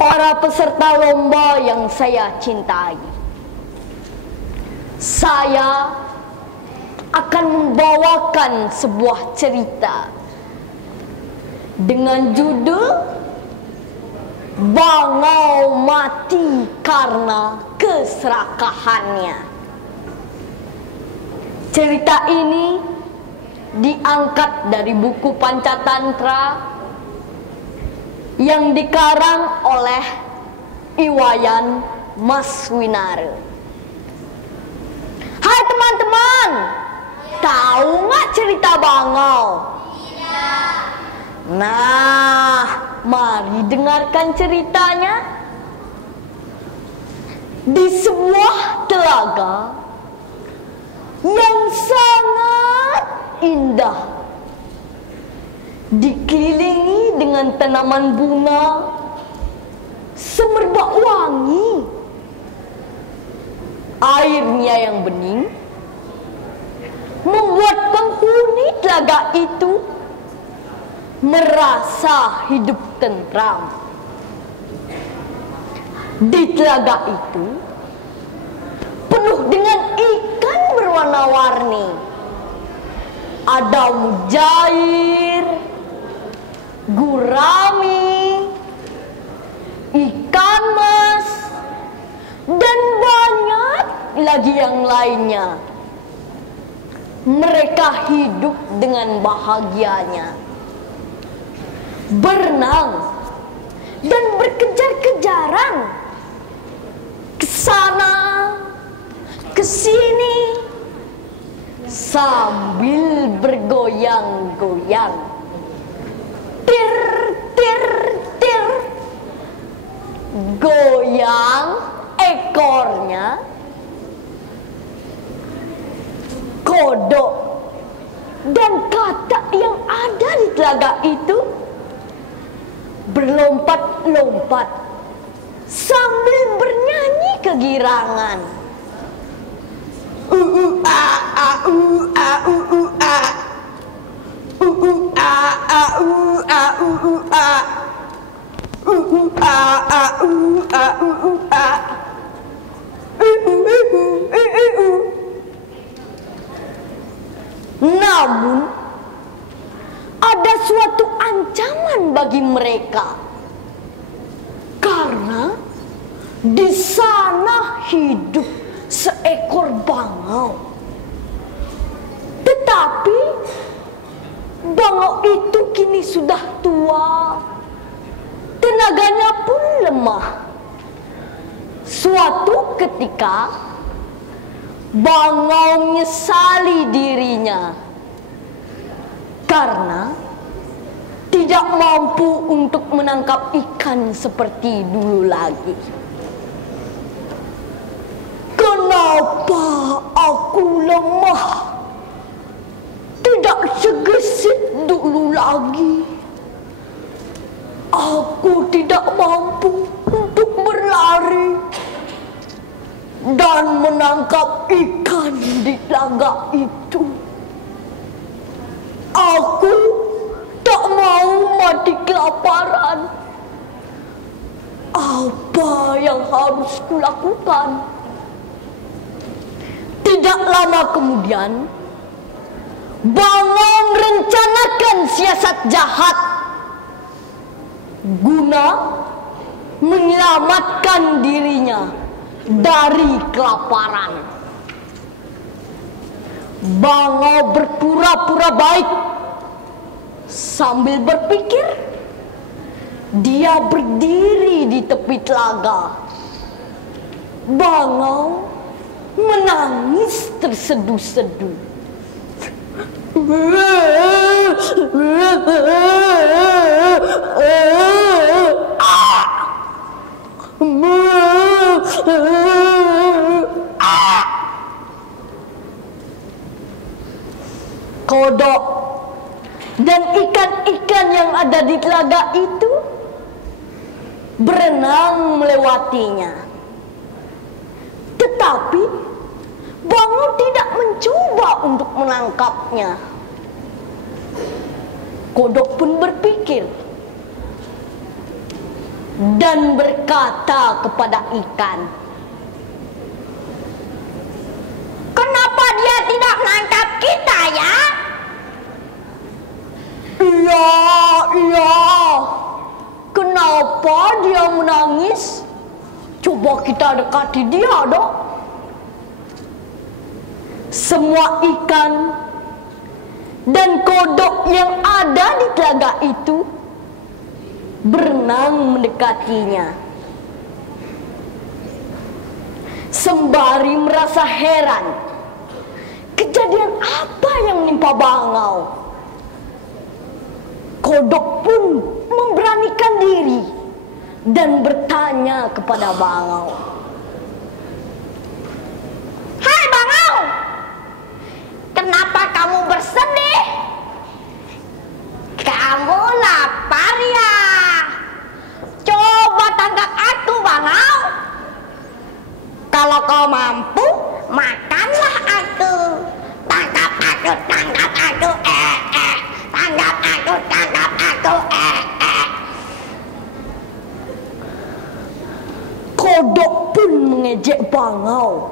Para peserta lomba yang saya cintai, saya akan membawakan sebuah cerita dengan judul Bangau Mati Karena Keserakahannya. Cerita ini diangkat dari buku Pancatantra yang dikarang oleh Iwayan Maswinare. Hai teman-teman, tahu nggak cerita Bangau? Tidak. Nah, mari dengarkan ceritanya. Di sebuah telaga yang sangat indah, dikelilingi dengan tanaman bunga, semerbak wangi, airnya yang bening membuat penghuni telaga itu merasa hidup tentram. Di telaga itu penuh dengan ikan berwarna-warni. Ada mujair, gurami, ikan mas, dan banyak lagi yang lainnya. Mereka hidup dengan bahagianya, berenang dan berkejar-kejaran ke sana, ke sini, sambil bergoyang-goyang. Tir, tir, tir. Goyang ekornya. Kodok dan katak yang ada di telaga itu berlompat-lompat sambil bernyanyi kegirangan. Namun ada suatu ancaman bagi mereka, karena di sana hidup seekor bangau. Tetapi bangau itu kini sudah tua, tenaganya pun lemah. Suatu ketika bangau menyesali dirinya karena tidak mampu untuk menangkap ikan seperti dulu lagi. Kenapa aku lemah? Tidak segesit dulu lagi. Aku tidak mampu untuk berlari dan menangkap ikan di telaga itu. Aku tak mau mati kelaparan. Apa yang harus kulakukan? Tidak lama kemudian, bangau merencanakan siasat jahat guna menyelamatkan dirinya dari kelaparan. Bangau berpura-pura baik. Sambil berpikir, dia berdiri di tepi telaga. Bangau menangis terseduh-seduh. Kodok dan ikan-ikan yang ada di telaga itu berenang melewatinya. Tetapi bangau tidak mencoba untuk menangkapnya. Kodok pun berpikir, dan berkata kepada ikan, "Kenapa dia tidak menangkap kita ya?" Iya. Kenapa dia menangis? Coba kita dekati dia, dok. Semua ikan dan kodok yang ada di telaga itu berenang mendekatinya, sembari merasa heran kejadian apa yang menimpa bangau. Kodok pun memberanikan diri dan bertanya kepada bangau, "Hai bangau, kenapa kamu bersedih? Kamu lapar ya? Coba tangkap aku bangau. Kalau kau mampu, makanlah aku. Tangkap aku, tangkap aku, tangkap aku, tangkap aku, Kodok pun mengejek bangau.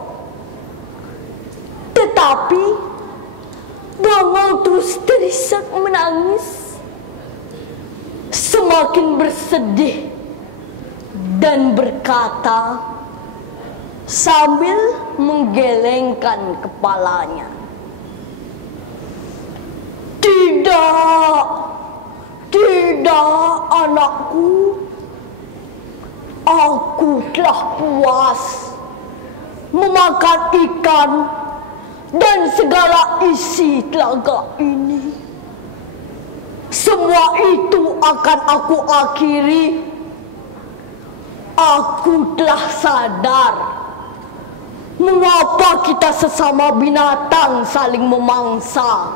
Tetapi bangau terus terisak menangis, semakin bersedih dan berkata sambil menggelengkan kepalanya, Tidak anakku. Aku telah puas memakan ikan dan segala isi telaga ini. Semua itu akan aku akhiri. Aku telah sadar mengapa kita sesama binatang saling memangsa.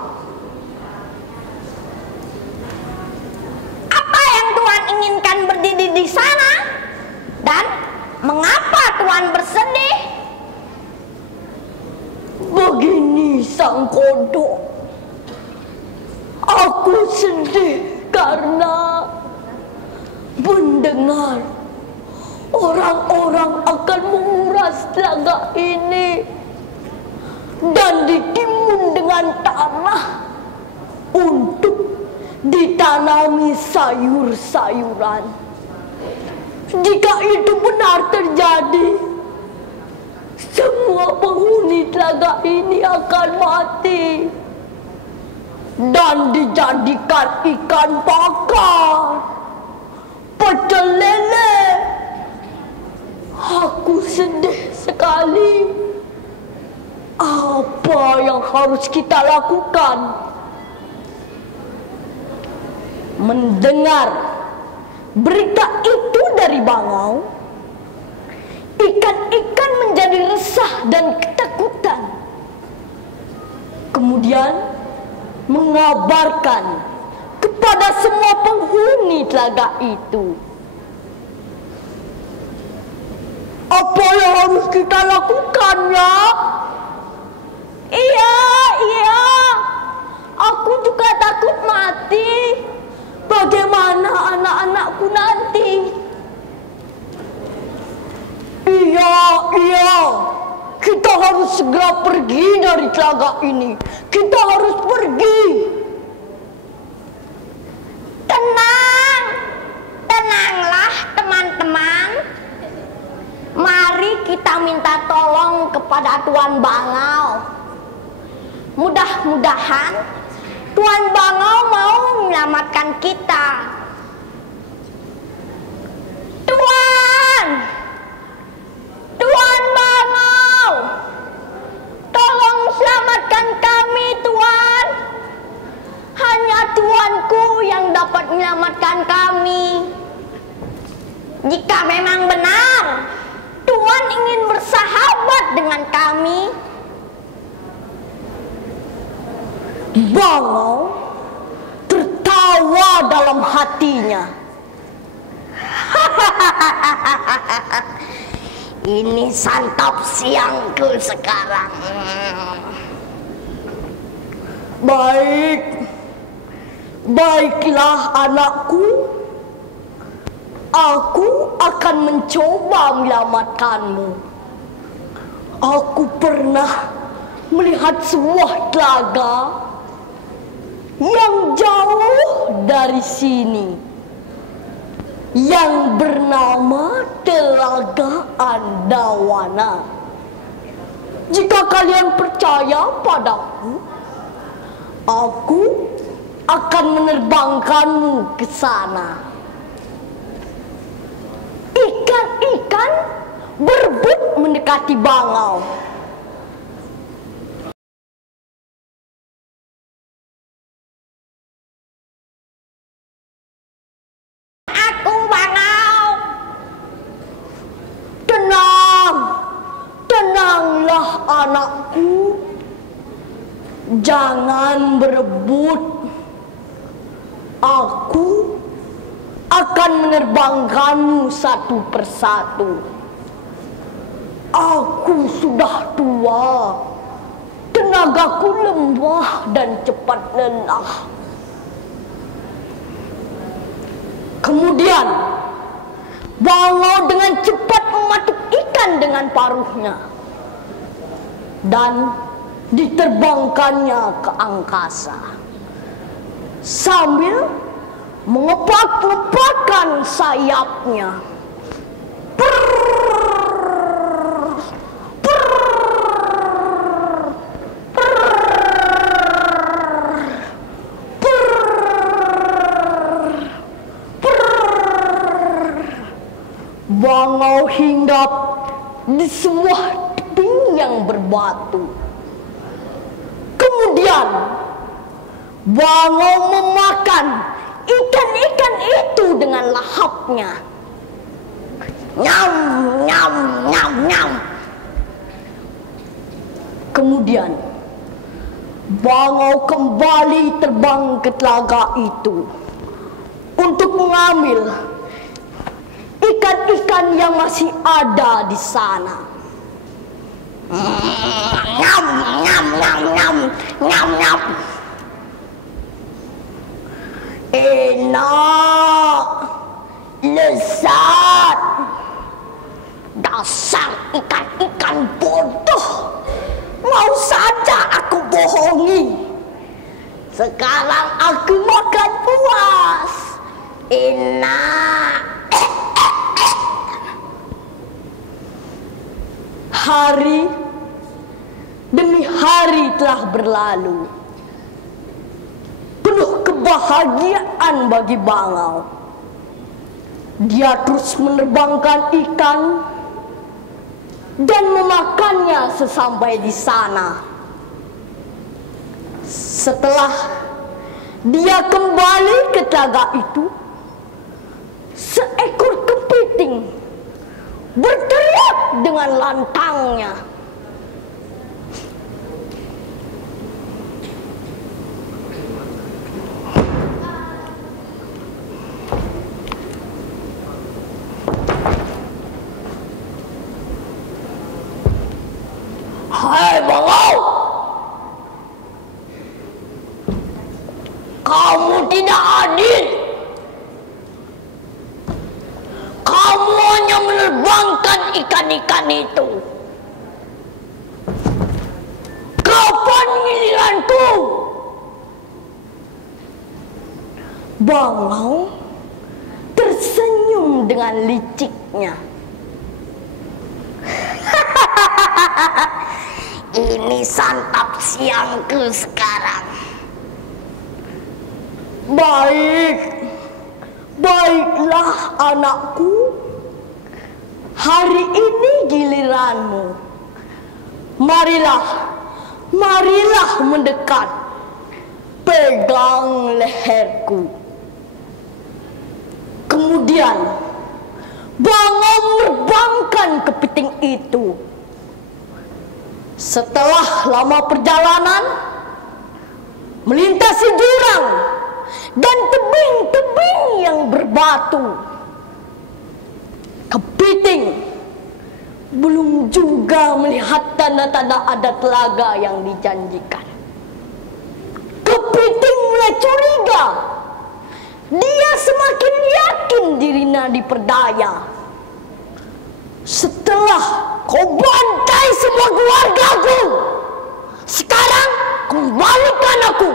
Apa yang Tuhan inginkan berdiri di sana? Dan mengapa Tuhan bersedih? Begini sang kodok, aku sedih karena mendengar orang-orang akan menguras telaga ini dan ditimbun dengan tanah untuk ditanami sayur-sayuran. Jika itu benar terjadi, semua penghuni telaga ini akan mati dan dijadikan ikan bakar, pecel lele. Aku sedih sekali. Apa yang harus kita lakukan? Mendengar berita itu dari bangau, ikan-ikan menjadi resah dan ketakutan. Kemudian mengabarkan kepada semua penghuni telaga itu. Apa yang harus kita lakukan ya? Iya, aku juga takut mati. Bagaimana anak-anakku nanti? Iya, kita harus segera pergi dari telaga ini. Kita harus pergi. Tenanglah teman-teman. Mari kita minta tolong kepada Tuan Bangau. Mudah-mudahan Tuan Bangau mau menyelamatkan kita. Tuan Bangau, tolong selamatkan kami, Tuan. Hanya Tuanku yang dapat menyelamatkan kami. Jika memang benar Tuan ingin bersahabat dengan kami. Bangau tertawa dalam hatinya. Ini santap siangku sekarang. Baiklah anakku. Aku akan mencoba menyelamatkanmu. Aku pernah melihat sebuah telaga yang jauh dari sini, yang bernama Telaga Andawana. Jika kalian percaya padaku, aku akan menerbangkanmu ke sana. Ikan-ikan berebut mendekati bangau. Aku bangau. Tenang, tenanglah anakku. Jangan berebut. Aku akan menerbangkanmu satu persatu. Aku sudah tua, tenagaku lemah dan cepat lelah. Kemudian bangau dengan cepat mematuk ikan dengan paruhnya dan diterbangkannya ke angkasa sambil mengepak-ngepakkan sayapnya. Bangau hinggap di sebuah tebing yang berbatu. Kemudian bangau memakan ikan-ikan itu dengan lahapnya. Nyam, nyam, nyam, nyam. Kemudian bangau kembali terbang ke telaga itu untuk mengambil ikan-ikan yang masih ada di sana. Nyam, nyam, nyam, nyam, nyam, nyam. Enak, lezat. Dasar ikan-ikan bodoh, mau saja aku bohongi. Sekarang aku makan puas. Enak. Hari demi hari telah berlalu, penuh kebahagiaan bagi bangau. Dia terus menerbangkan ikan dan memakannya sesampai di sana. Setelah dia kembali ke telaga itu, seekor kepiting berteriak dengan lantangnya. Hai bangau, kamu tidak adil. Kamu hanya menerbangkan ikan-ikan itu. Kapan giliranku? Bangau tersenyum dengan liciknya. Ini santap siangku sekarang. Baik. Baiklah anakku, hari ini giliranmu. Marilah mendekat, pegang leherku. Kemudian bangau menerbangkan kepiting itu. Setelah lama perjalanan, melintasi jurang dan tebing-tebing yang berbatu, kepiting belum juga melihat tanda-tanda ada telaga yang dijanjikan. Kepiting mulai curiga dia semakin yakin dirinya diperdaya. Setelah kau bantai semua keluargaku, sekarang kembalikan aku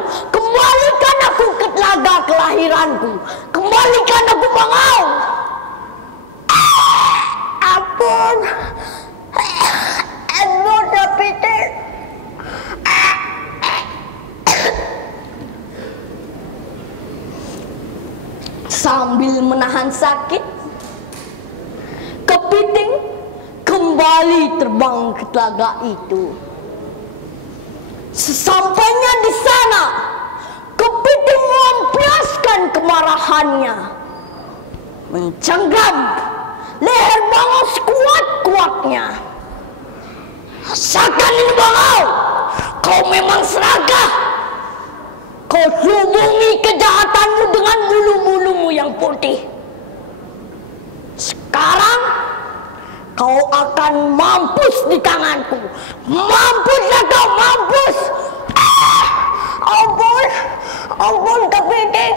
ke telaga kelahiranku, kembalikan aku Bangau. Ampun, Peter. Sambil menahan sakit, kepiting kembali terbang ke telaga itu. Sesampainya di sana, kepiting melampiaskan kemarahannya, mencengkram leher Bangau sekuat-kuatnya. Rasakan ini Bangau, kau memang serakah. Kau hubungi kejahatanmu dengan bulu-bulumu yang putih. Sekarang kau akan mampus di tanganku. Mampuslah kau, mampus. Ampun kepiting.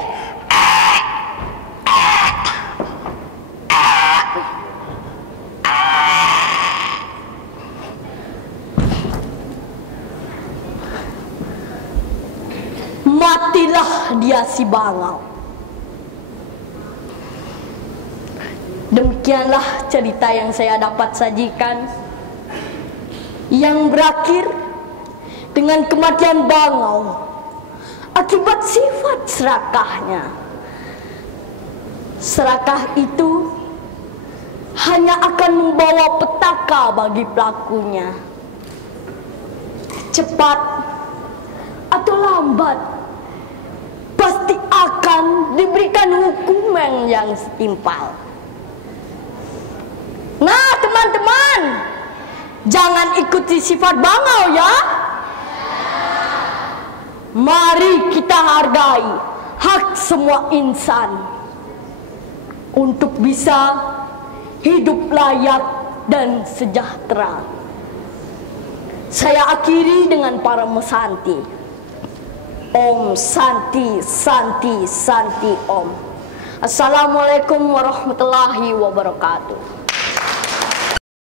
Matilah dia si Bangau. Demikianlah cerita yang saya dapat sajikan, yang berakhir dengan kematian Bangau akibat sifat serakahnya. Serakah itu hanya akan membawa petaka bagi pelakunya. Cepat atau lambat pasti akan diberikan hukuman yang setimpal. Nah teman-teman, jangan ikuti sifat Bangau ya. Mari kita hargai hak semua insan untuk bisa hidup layak dan sejahtera. Saya akhiri dengan para mesanti. Om Santi Santi Santi Om. Assalamualaikum warahmatullahi wabarakatuh.